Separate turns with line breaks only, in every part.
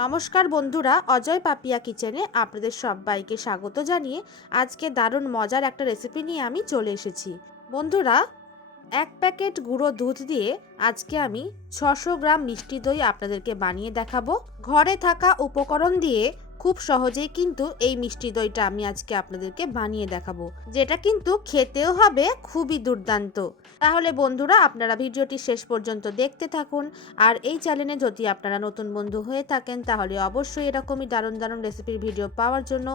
নমস্কার বন্ধুরা, অজয় পাপিয়া কিচেনে আপনাদের সবাইকে স্বাগত জানিয়ে আজকে দারুণ মজার একটা রেসিপি নিয়ে আমি চলে এসেছি। বন্ধুরা, এক প্যাকেট গুঁড়ো দুধ দিয়ে আজকে আমি ছশো গ্রাম মিষ্টি দই আপনাদেরকে বানিয়ে দেখাবো। ঘরে থাকা উপকরণ দিয়ে খুব সহজেই কিন্তু এই মিষ্টি দইটা আমি আজকে আপনাদেরকে বানিয়ে দেখাবো, যেটা কিন্তু খেতেও হবে খুবই দুর্দান্ত। তাহলে বন্ধুরা, আপনারা ভিডিওটি শেষ পর্যন্ত দেখতে থাকুন, আর এই চ্যানেলে যদি আপনারা নতুন বন্ধু হয়ে থাকেন, তাহলে অবশ্যই এরকমই দারুণ দারুণ রেসিপির ভিডিও পাওয়ার জন্য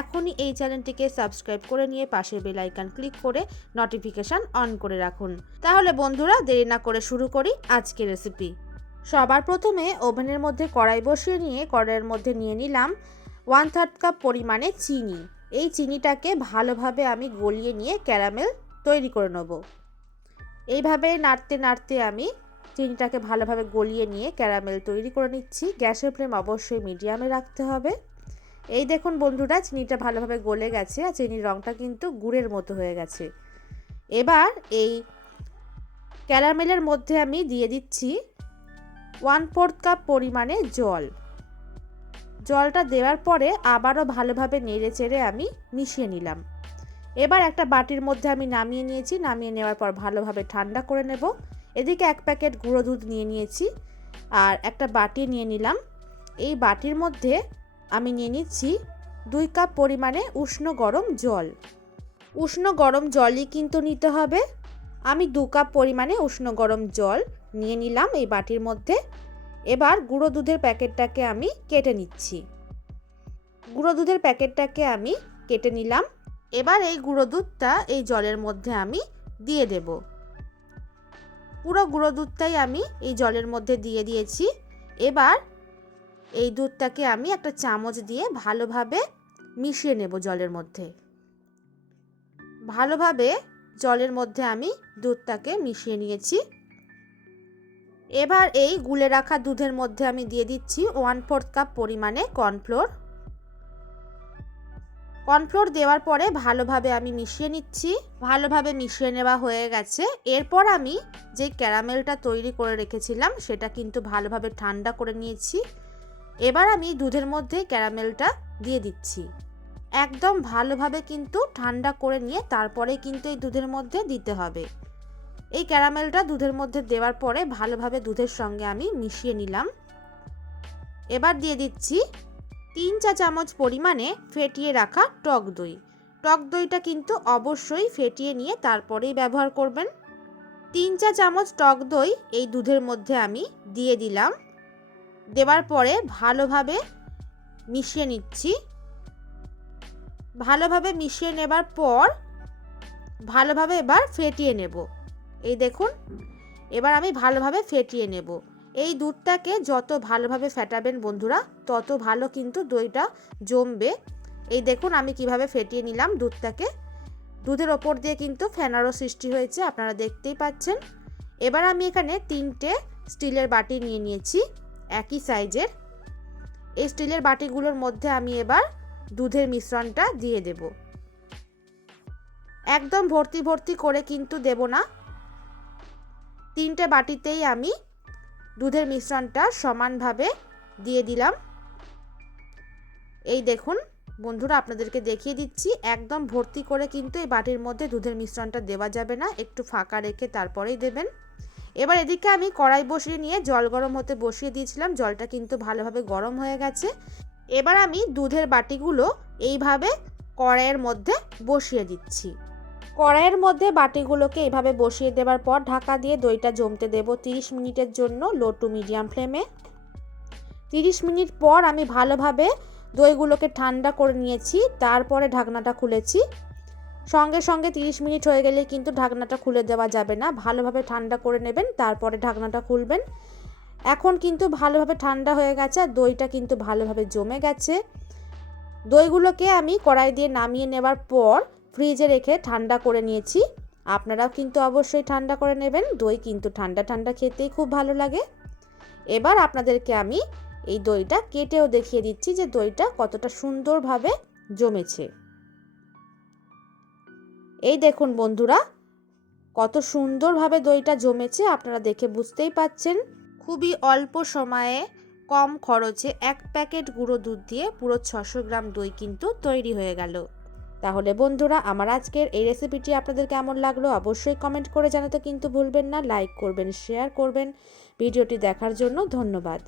এখনই এই চ্যানেলটিকে সাবস্ক্রাইব করে নিয়ে পাশের বেল আইকন ক্লিক করে নোটিফিকেশান অন করে রাখুন। তাহলে বন্ধুরা, দেরি না করে শুরু করি আজকের রেসিপি। সবার প্রথমে ওভেনের মধ্যে কড়াই বসিয়ে নিয়ে, কড়াইয়ের মধ্যে নিয়ে নিলাম ওয়ান থার্ড কাপ পরিমাণে চিনি। এই চিনিটাকে ভালোভাবে আমি গলিয়ে নিয়ে ক্যারামেল তৈরি করে নেব। এইভাবে নাড়তে নাড়তে আমি চিনিটাকে ভালোভাবে গলিয়ে নিয়ে ক্যারামেল তৈরি করে নিচ্ছি। গ্যাসের ফ্লেম অবশ্যই মিডিয়ামে রাখতে হবে। এই দেখুন বন্ধুরা, চিনিটা ভালোভাবে গলে গেছে আর চিনির রঙটা কিন্তু গুড়ের মতো হয়ে গেছে। এবার এই ক্যারামেলের মধ্যে আমি দিয়ে দিচ্ছি ওয়ান ফোর্থ কাপ পরিমাণে জল। জলটা দেওয়ার পরে আবারও ভালোভাবে নেড়ে চেড়ে আমি মিশিয়ে নিলাম। এবার একটা বাটির মধ্যে আমি নামিয়ে নিয়েছি। নামিয়ে নেওয়ার পর ভালোভাবে ঠান্ডা করে নেব। এদিকে এক প্যাকেট গুঁড়ো দুধ নিয়ে নিয়েছি আর একটা বাটি নিয়ে নিলাম। এই বাটির মধ্যে আমি নিয়ে নিচ্ছি দুই কাপ পরিমাণে উষ্ণ গরম জল। উষ্ণ গরম জলই কিন্তু নিতে হবে। আমি দু কাপ পরিমাণে উষ্ণ গরম জল নিয়ে নিলাম এই বাটির মধ্যে। এবার গুঁড়ো দুধের প্যাকেটটাকে আমি কেটে নিচ্ছি। গুঁড়ো দুধের প্যাকেটটাকে আমি কেটে নিলাম। এবার এই গুঁড়ো দুধটা এই জলের মধ্যে আমি দিয়ে দেব। পুরো গুঁড়ো দুধটাই আমি এই জলের মধ্যে দিয়ে দিয়েছি। এবার এই দুধটাকে আমি একটা চামচ দিয়ে ভালোভাবে মিশিয়ে নেব জলের মধ্যে। ভালোভাবে জলের মধ্যে আমি দুধটাকে মিশিয়ে নিয়েছি। এবার এই গুলে রাখা দুধের মধ্যে আমি দিয়ে দিচ্ছি ওয়ান ফোর্থ কাপ পরিমাণে কর্নফ্লোর। কর্নফ্লোর দেওয়ার পরে ভালোভাবে আমি মিশিয়ে নিচ্ছি। ভালোভাবে মিশিয়ে নেওয়া হয়ে গেছে। এরপর আমি যে ক্যারামেলটা তৈরি করে রেখেছিলাম সেটা কিন্তু ভালোভাবে ঠান্ডা করে নিয়েছি। এবার আমি দুধের মধ্যে ক্যারামেলটা দিয়ে দিচ্ছি। একদম ভালোভাবে কিন্তু ঠান্ডা করে নিয়ে তারপরে কিন্তু এই দুধের মধ্যে দিতে হবে। এই ক্যারামেলটা দুধের মধ্যে দেওয়ার পরে ভালোভাবে দুধের সঙ্গে আমি মিশিয়ে নিলাম। এবার দিয়ে দিচ্ছি তিন চা চামচ পরিমাণে ফেটিয়ে রাখা টক দই। টক দইটা কিন্তু অবশ্যই ফেটিয়ে নিয়ে তারপরেই ব্যবহার করবেন। তিন চা চামচ টক দই এই দুধের মধ্যে আমি দিয়ে দিলাম। দেওয়ার পরে ভালোভাবে মিশিয়ে নিচ্ছি। ভালোভাবে মিশিয়ে নেবার পর ভালোভাবে এবার ফেটিয়ে নেব। এই দেখুন, এবার আমি ভালোভাবে ফেটিয়ে নেব। এই দুধটাকে যত ভালোভাবে ফেটাবেন বন্ধুরা, তত ভালো কিন্তু দইটা জমবে। এই দেখুন, আমি কীভাবে ফেটিয়ে নিলাম দুধটাকে। দুধের ওপর দিয়ে কিন্তু ফেনারও সৃষ্টি হয়েছে, আপনারা দেখতেই পাচ্ছেন। এবার আমি এখানে তিনটে স্টিলের বাটি নিয়ে নিয়েছি, একই সাইজের। এই স্টিলের বাটিগুলোর মধ্যে আমি এবার দুধের মিশ্রণটা দিয়ে দেব। একদম ভর্তি ভর্তি করে কিন্তু দেব না। তিনটে বাটিতেই আমি দুধের মিশ্রণটা সমানভাবে দিয়ে দিলাম। এই দেখুন, বন্ধুরা, আপনাদেরকে দেখিয়ে দিচ্ছি, একদম ভর্তি করে কিন্তু এই বাটির মধ্যে দুধের মিশ্রণটা দেওয়া যাবে না, একটু ফাঁকা রেখে তারপরেই দেবেন। এবার এদিকে আমি কড়াই বসিয়ে নিয়ে জল গরম হতে বসিয়ে দিয়েছিলাম, জলটা কিন্তু ভালোভাবে গরম হয়ে গেছে। এবার আমি দুধের বাটিগুলো এইভাবে কড়াইয়ের মধ্যে বসিয়ে দিচ্ছি। কড়াইয়ের মধ্যে বাটিগুলোকে এভাবে বসিয়ে দেওয়ার পর ঢাকা দিয়ে দইটা জমতে দেব 30 মিনিটের জন্য লো টু মিডিয়াম ফ্লেমে। 30 মিনিট পর আমি ভালোভাবে দইগুলোকে ঠান্ডা করে নিয়েছি, তারপরে ঢাকনাটা খুলেছি। সঙ্গে সঙ্গে 30 মিনিট হয়ে গেলে কিন্তু ঢাকনাটা খুলে দেওয়া যাবে না, ভালোভাবে ঠান্ডা করে নেবেন, তারপরে ঢাকনাটা খুলবেন। এখন কিন্তু ভালোভাবে ঠান্ডা হয়ে গেছে আর দইটা কিন্তু ভালোভাবে জমে গেছে। দইগুলোকে আমি কড়াই দিয়ে নামিয়ে নেওয়ার পর ফ্রিজে রেখে ঠান্ডা করে নিয়েছি। আপনারাও কিন্তু অবশ্যই ঠান্ডা করে নেবেন। দই কিন্তু ঠান্ডা ঠান্ডা খেতেই খুব ভালো লাগে। এবার আপনাদেরকে আমি এই দইটা কেটেও দেখিয়ে দিচ্ছি যে দইটা কতটা সুন্দরভাবে জমেছে। এই দেখুন বন্ধুরা, কত সুন্দরভাবে দইটা জমেছে, আপনারা দেখে বুঝতেই পাচ্ছেন। খুবই অল্প সময়ে, কম খরচে এক প্যাকেট গুঁড়ো দুধ দিয়ে পুরো ছশো গ্রাম দই কিন্তু তৈরি হয়ে গেল। তাহলে বন্ধুরা, আমার আজকের এই রেসিপিটি আপনাদের কেমন লাগল অবশ্যই কমেন্ট করে জানাতে কিন্তু ভুলবেন না লাইক করবেন শেয়ার করবেন। ভিডিওটি দেখার জন্য ধন্যবাদ।